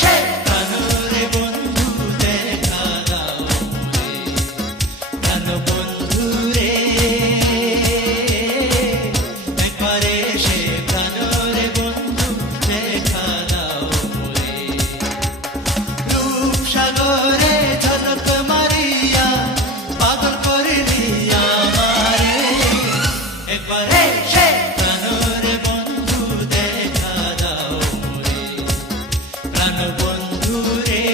সে প্রাণরে বন্ধু দেখা দাও রে, প্রাণ বন্ধু রে, একবারে সে প্রাণরে বন্ধু দেখা দাও রে। রূপসাগরে ঝলক মারিয়া পাগল করলি আমারে, একবারে সে প্রাণরে বন্ধু দেখা দাও রে, প্রাণ বন্ধু রে,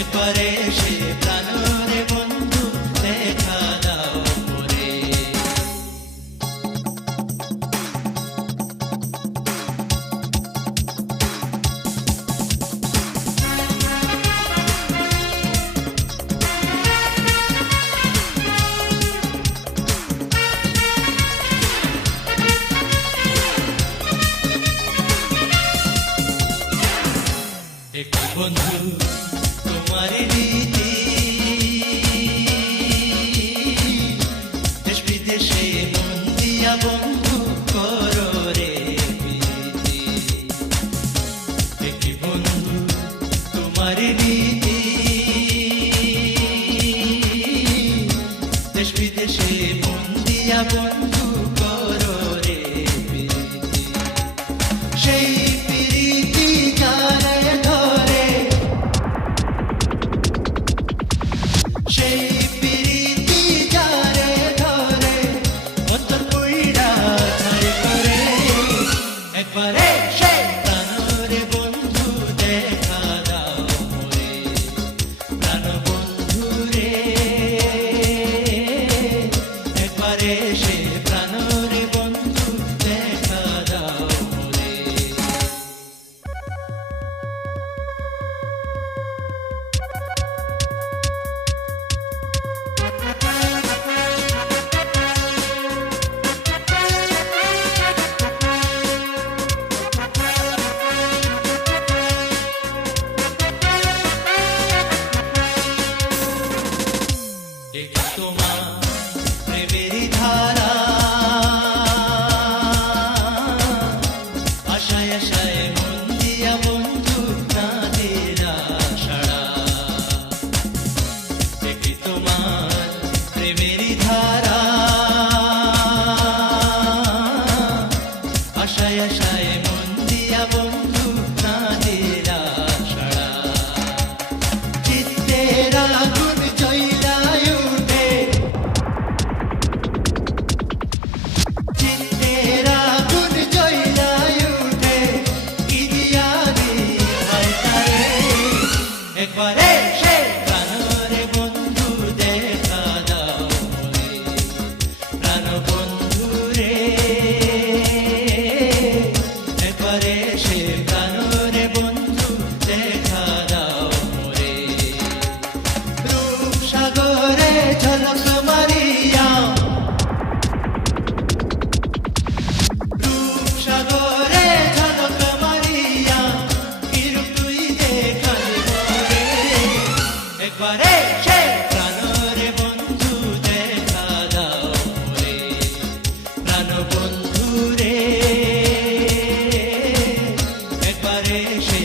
একবারে সে প্রাণরে বন্ধু দেখা দাও রে। একটু বন্ধু তোমার রীতি, দেশ বিদেশে মন দিয়া বন্ধু করো রে প্রীতি। একটি বন্ধু তোমার রীতি, দেশ বিদেশে মন দিয়া বন্ধু করো রে প্রীতি। সেই প্রীতি জানে ধরে, সেই প্রীতি জানে ধরে, অন্তর পুইড়া ছাই করে, একবারে সে প্রাণরে বন্ধু দেখা দাও রে, প্রাণ বন্ধু রে, একবারে সে প্রাণরে বন্ধু দেখা দাও রে। দেখি তোমার প্রেমেরই ধারা, আশায় আশায় মন দিয়া বন্ধু কাঁদেরা সাড়া। দেখি তোমার প্রেমেরই ধারা, আশায় আশায় মন দিয়া বন্ধু কাঁদেরা সাড়া। চিত্তের আগুন জ্বলায় উঠে, চিত্তের আগুন জ্বলায় উঠে, কি দিয়া দিই তারে, একবারে সে প্রাণরে বন্ধু দেখা দাও রে, প্রাণ বন্ধু রে, একবারে সে প্রাণরে বন্ধু দেখা দাও রে। রূপসাগরে ঝলক মারিয়া, রূপসাগরে ঝলক মারিয়া, কিরূপ তুই দেখালি মোরে, একবারে সে প্রাণরে বন্ধু দেখা দাও রে, প্রাণ বন্ধু রে, একবারে সে